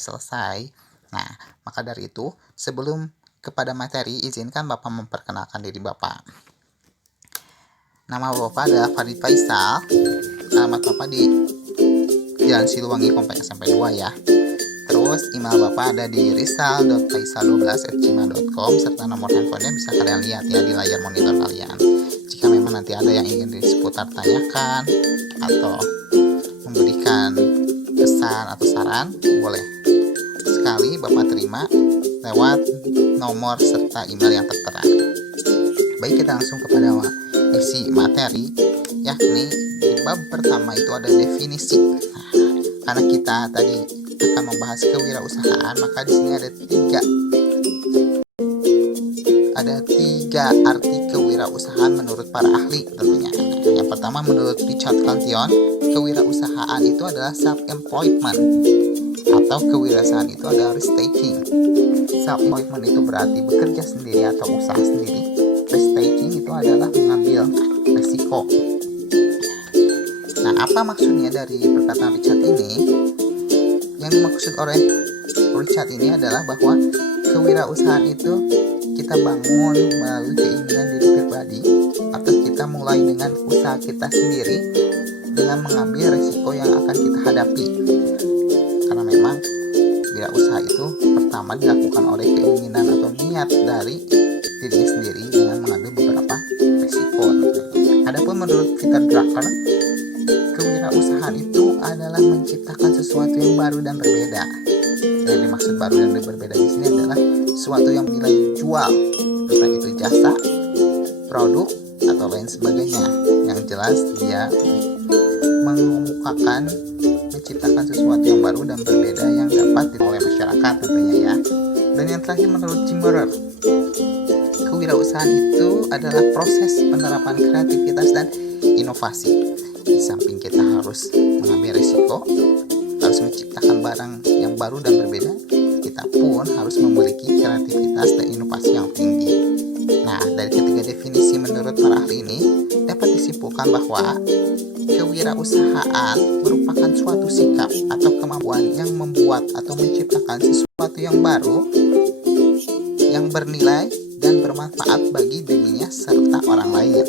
selesai. Nah, maka dari itu, sebelum kepada materi, izinkan Bapak memperkenalkan diri Bapak. Nama Bapak adalah Farid Faisal. Alamat Bapak di Jalan Siluwangi Komplek SMP 2 ya. Terus email Bapak ada di rizal.faisal12@gmail.com, serta nomor handphonenya bisa kalian lihat ya di layar monitor kalian. Jika memang nanti ada yang ingin seputar tanyakan atau memberikan pesan atau saran, boleh sekali Bapak terima lewat nomor serta email yang tertera. Baik, kita langsung kepada isi materi, yakni di bab pertama itu ada definisi. Nah, karena kita tadi akan membahas kewirausahaan, maka di sini ada tiga arti kewirausahaan menurut para ahli tentunya. Yang pertama, menurut Richard Cantillon, kewirausahaan itu adalah self-employment atau kewirausahaan itu adalah risk-taking. Self-employment itu berarti bekerja sendiri atau usaha sendiri. Risk-taking itu adalah mengambil resiko. Nah, apa maksudnya dari perkataan Richard ini? Yang dimaksud oleh Richard ini adalah bahwa kewirausahaan itu kita bangun melalui keinginan diri pribadi, atau kita mulai dengan usaha kita sendiri dengan mengambil resiko yang akan kita hadapi. Karena memang wirausaha itu pertama dilakukan oleh keinginan atau niat dari diri sendiri dengan mengambil beberapa resiko. Adapun menurut Peter Drucker, kewirausahaan itu adalah menciptakan sesuatu yang baru dan berbeda. Yang dimaksud baru dan berbeda di sini adalah sesuatu yang nilai jual, entah itu jasa, produk, atau lain sebagainya. Yang jelas dia mengemukakan menciptakan sesuatu yang baru dan berbeda yang dapat dilakukan oleh masyarakat tentunya ya. Dan yang terakhir menurut Chimberer, kewirausahaan itu adalah proses penerapan kreativitas dan inovasi. Di samping kita harus mengambil risiko, harus menciptakan barang yang baru dan berbeda, kita pun harus memiliki kreativitas dan inovasi yang tinggi. Nah, dari ketiga definisi menurut para ahli ini dapat disimpulkan bahwa kewirausahaan merupakan suatu sikap atau kemampuan yang membuat atau menciptakan sesuatu yang baru, yang bernilai dan bermanfaat bagi dirinya serta orang lain.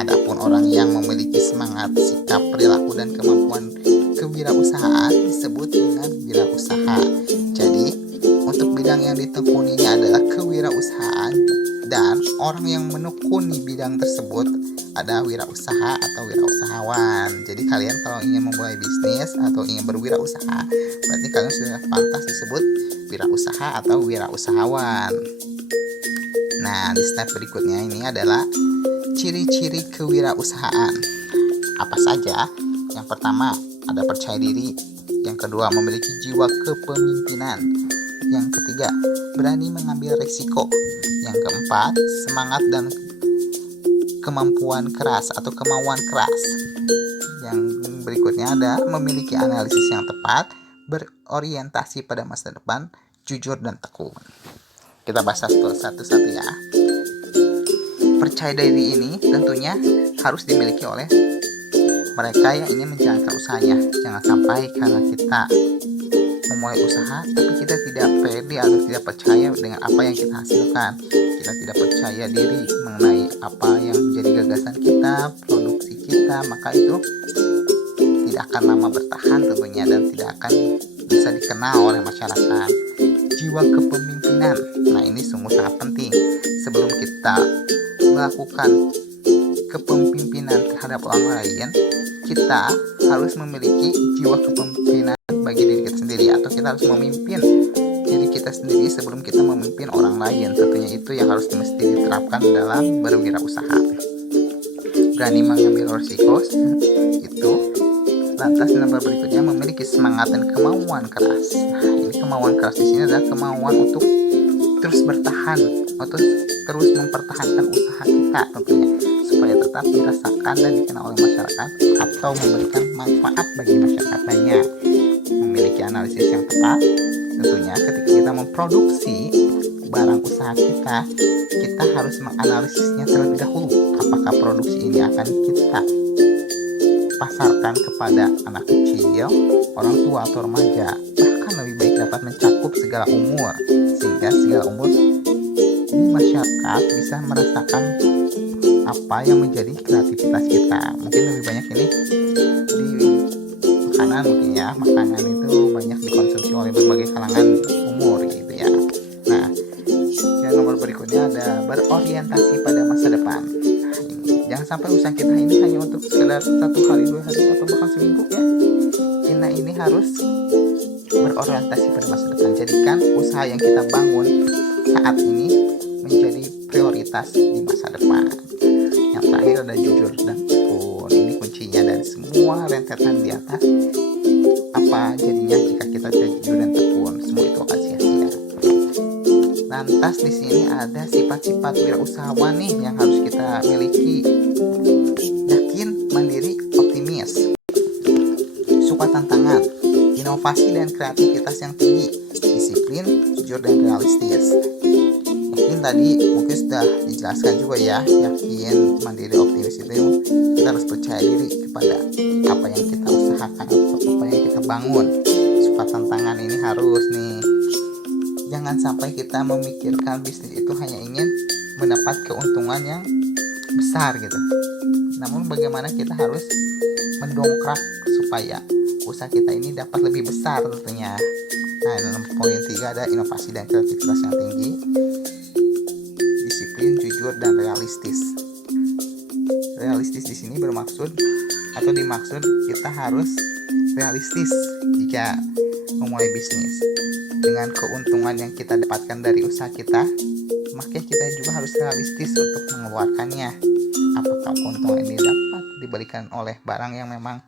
Adapun orang yang memiliki semangat, sikap, perilaku, dan kemampuan kewirausahaan disebut dengan wirausaha. Jadi, untuk bidang yang ditekuninya adalah kewirausahaan, dan orang yang menekuni bidang tersebut ada wirausaha atau wirausahawan. Jadi kalian kalau ingin memulai bisnis atau ingin berwirausaha, berarti kalian sudah pantas disebut wirausaha atau wirausahawan. Nah, di slide berikutnya ini adalah ciri-ciri kewirausahaan. Apa saja? Yang pertama, ada percaya diri. Yang kedua, memiliki jiwa kepemimpinan. Yang ketiga, berani mengambil risiko. Yang keempat, semangat dan kemampuan keras atau kemauan keras. Yang berikutnya ada memiliki analisis yang tepat, berorientasi pada masa depan, jujur dan tekun. Kita bahas satu-satu ya. Percaya diri ini tentunya harus dimiliki oleh mereka yang ingin menjalankan usahanya. Jangan sampai karena kita memulai usaha tapi kita tidak pede atau tidak percaya dengan apa yang kita hasilkan. Kita tidak percaya diri mengenai apa yang menjadi gagasan kita, produksi kita, maka itu tidak akan lama bertahan tentunya dan tidak akan bisa dikenal oleh masyarakat. Jiwa kepemimpinan, nah ini sungguh sangat penting. Sebelum kita melakukan kepemimpinan terhadap orang lain, kita harus memiliki jiwa kepemimpinan bagi diri kita sendiri, atau kita harus memimpin diri kita sendiri sebelum kita memimpin orang lain. Tentunya itu yang harus mesti diterapkan dalam berwirausaha. Berani mengambil risiko itu. Lantas nomor berikutnya memiliki semangat dan kemauan keras. Nah, ini kemauan keras di sini adalah kemauan untuk terus bertahan, atau terus mempertahankan usaha kita tentunya, supaya tetap dirasakan dan dikenal oleh masyarakat atau memberikan manfaat bagi masyarakat lainnya. Memiliki analisis yang tepat, tentunya ketika kita memproduksi barang usaha kita harus menganalisisnya terlebih dahulu. Apakah produksi ini akan kita pasarkan kepada anak kecil, orang tua atau remaja, bahkan lebih baik dapat mencakup segala umur, sehingga segala umur di masyarakat bisa merasakan apa yang menjadi kreativitas kita. Mungkin lebih banyak ini di makanan, mungkin ya, makanan itu banyak dikonsumsi oleh berbagai kalangan umur gitu ya. Nah, yang nomor berikutnya ada berorientasi pada masa depan. Nah, ini jangan sampai usaha kita ini hanya untuk sekedar 1 hari 2 hari atau bahkan seminggu ya. Kita ini harus berorientasi pada masa depan. Jadikan usaha yang kita bangun saat ini menjadi prioritas di masa depan. Yang terakhir ada jujur dan tekun. Ini kuncinya dari semua rentetan di atas. Apa jadinya jika kita tidak jujur dan tekun? Semua itu akan sia-sia. Lantas di sini ada sifat-sifat wirausahawan nih yang harus kita miliki. Yakin, mandiri, optimis, suka tantangan, inovasi dan kreativitas yang tinggi, disiplin, jujur dan realistis. Mungkin tadi sudah dijelaskan juga ya, yakin, mandiri, optimis itu kita harus percaya diri kepada apa yang kita usahakan atau apa yang kita bangun. Suka tantangan ini harus nih. Jangan sampai kita memikirkan bisnis itu hanya ingin mendapat keuntungan yang besar gitu. Namun bagaimana kita harus mendongkrak supaya usaha kita ini dapat lebih besar tentunya. Nah, dalam poin 3 ada inovasi dan kreativitas yang tinggi, disiplin, jujur dan realistis. Realistis di sini bermaksud atau dimaksud kita harus realistis jika memulai bisnis. Dengan keuntungan yang kita dapatkan dari usaha kita, maka kita juga harus realistis untuk mengeluarkannya. Apakah keuntungan ini dapat diberikan oleh barang yang memang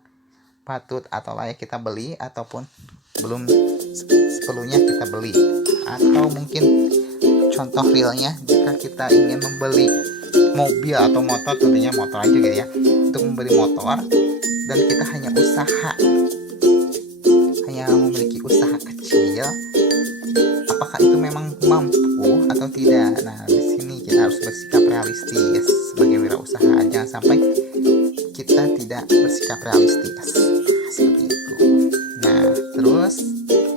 patut atau layak kita beli, ataupun belum sepenuhnya kita beli. Atau mungkin contoh realnya, jika kita ingin membeli mobil atau motor, tentunya motor aja gitu ya, untuk membeli motor dan kita hanya memiliki usaha kecil, apakah itu memang mampu atau tidak? Nah, di sini kita harus bersikap realistis sebagai wirausaha. Jangan sampai kita tidak bersikap realistis seperti itu. Nah, terus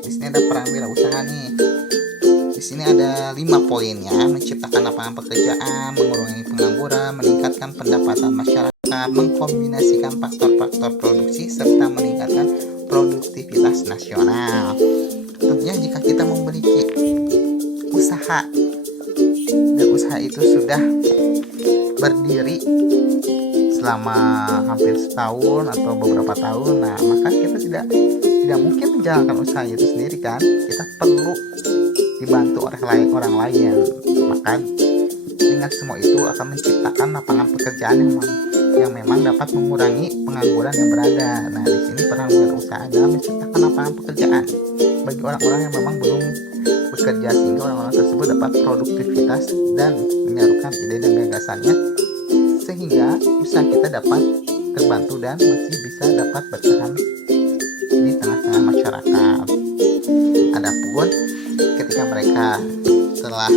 di sini ada peran wirausaha nih. Di sini ada 5 poinnya: menciptakan lapangan pekerjaan, mengurangi pengangguran, meningkatkan pendapatan masyarakat, mengkombinasikan faktor-faktor produksi, serta meningkatkan produktivitas nasional. Tentunya jika kita memiliki usaha dan usaha itu sudah berdiri selama hampir setahun atau beberapa tahun, nah maka kita tidak mungkin menjalankan usaha itu sendiri kan. Kita perlu dibantu oleh orang lain. Maka dengan semua itu akan menciptakan lapangan pekerjaan yang memang dapat mengurangi pengangguran yang berada. Nah, di sini peran wirausaha adalah menciptakan lapangan pekerjaan bagi orang-orang yang memang belum bekerja, sehingga orang-orang tersebut dapat produktivitas dan menyalurkan ide dan gagasannya, sehingga usaha kita dapat terbantu dan masih bisa dapat bertahan di tengah-tengah masyarakat. Adapun ketika mereka telah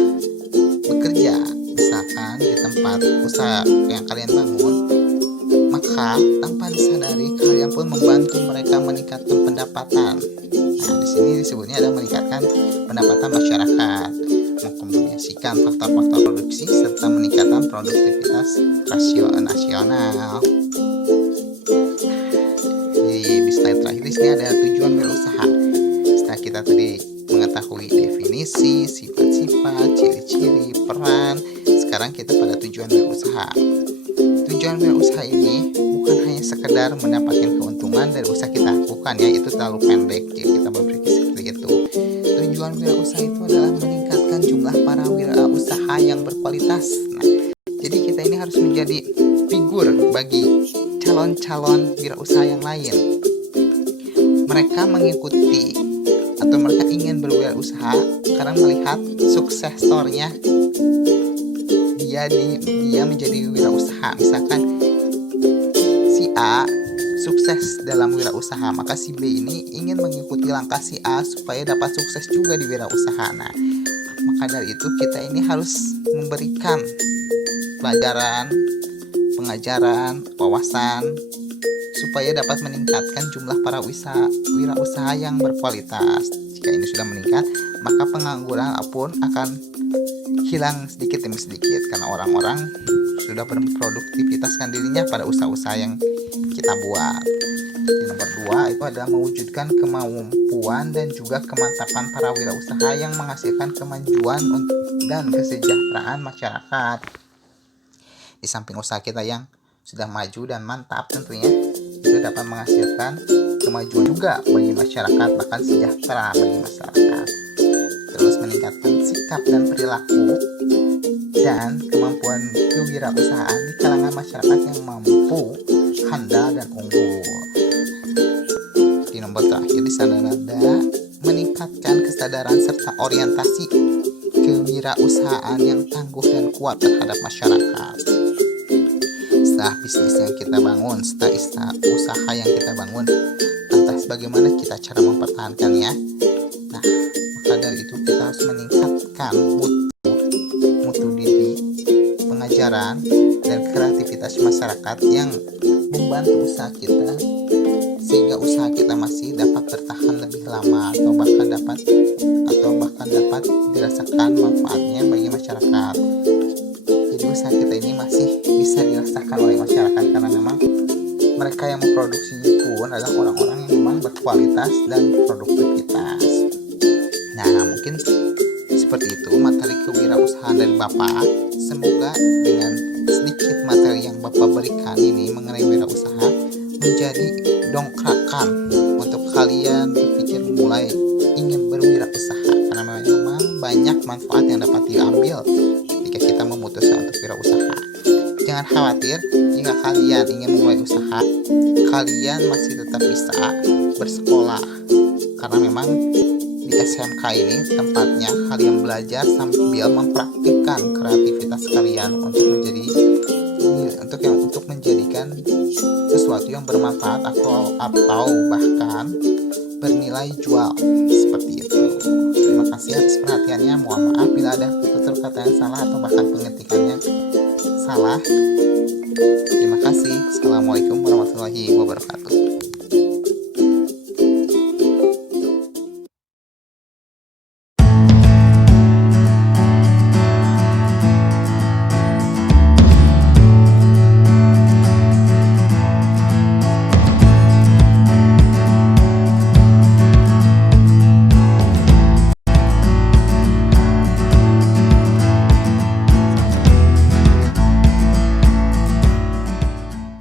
bekerja misalkan di tempat usaha yang kalian bangun, maka tanpa disadari kalian pun membantu mereka meningkatkan pendapatan. Nah, di sini disebutnya ada meningkatkan pendapatan masyarakat, mengkombinasikan faktor-faktor produksi serta meningkatkan produktivitas rasio nasional. Di slide terakhir di sini ada tujuan berusaha. Setelah kita tadi mengetahui definisi, sifat-sifat, ciri-ciri, peran, sekarang kita pada tujuan berusaha. Tujuan berusaha ini bukan hanya sekedar mendapatkan keuntungan dari usaha kita, bukan ya, itu terlalu pendek jadi kita berpikir seperti itu. Tujuan wirausaha itu adalah meningkatkan jumlah para wirausaha yang berkualitas. Nah, jadi kita ini harus menjadi figur bagi calon-calon wirausaha yang lain. Mereka mengikuti atau mereka ingin berwirausaha karena melihat sukses story-nya dia menjadi wirausaha. Misalkan si A sukses dalam wirausaha, maka si B ini ingin mengikuti langkah si A supaya dapat sukses juga di wirausaha. Nah, maka dari itu kita ini harus memberikan pelajaran, pengajaran, wawasan supaya dapat meningkatkan jumlah para wirausaha yang berkualitas. Jika ini sudah meningkat, maka pengangguran pun akan hilang sedikit demi sedikit karena orang-orang sudah berproduktivitaskan dirinya pada usaha-usaha yang kita buat. Nomor 2 itu adalah mewujudkan kemampuan dan juga kemantapan para wirausaha yang menghasilkan kemajuan dan kesejahteraan masyarakat. Di samping usaha kita yang sudah maju dan mantap tentunya, itu dapat menghasilkan kemajuan juga bagi masyarakat, bahkan sejahtera bagi masyarakat. Terus meningkatkan sikap dan perilaku dan kemampuan kewirausahaan di kalangan masyarakat yang mampu, handal, dan unggul. Di nomor terakhir di sana ada meningkatkan kesadaran serta orientasi kewirausahaan yang tangguh dan kuat terhadap masyarakat. Setelah bisnis yang kita bangun, setelah usaha yang kita bangun, lantas bagaimana kita cara mempertahankannya? Nah, maka dari itu kita harus meningkatkan mutu diri, pengajaran, dan kreativitas masyarakat yang membantu usaha kita, sehingga usaha kita masih dapat bertahan lebih lama atau bahkan dapat dirasakan manfaatnya bagi masyarakat. Jadi usaha kita ini masih bisa dirasakan oleh masyarakat karena memang mereka yang memproduksinya pun adalah orang-orang yang memang berkualitas dan produktivitas. Nah, mungkin seperti itu materi kewirausahaan dari Bapak. Semoga dengan sedikit materi yang Bapak berikan ini mengenai wirausaha menjadi dongkrakan untuk kalian berpikir mulai ingin berwirausaha, karena memang banyak manfaat yang dapat diambil ketika kita memutuskan untuk wirausaha. Jangan khawatir jika kalian ingin memulai usaha, kalian masih tetap bisa bersekolah, karena memang di SMK ini tempatnya kalian belajar sambil mempraktikkan kreativitas kalian untuk menjadikan sesuatu yang bermanfaat atau bahkan bernilai jual, seperti itu. Terima kasih atas perhatiannya. Mohon maaf bila ada tutur kata yang salah atau bahkan pengetikannya salah. Terima kasih. Assalamualaikum warahmatullahi wabarakatuh.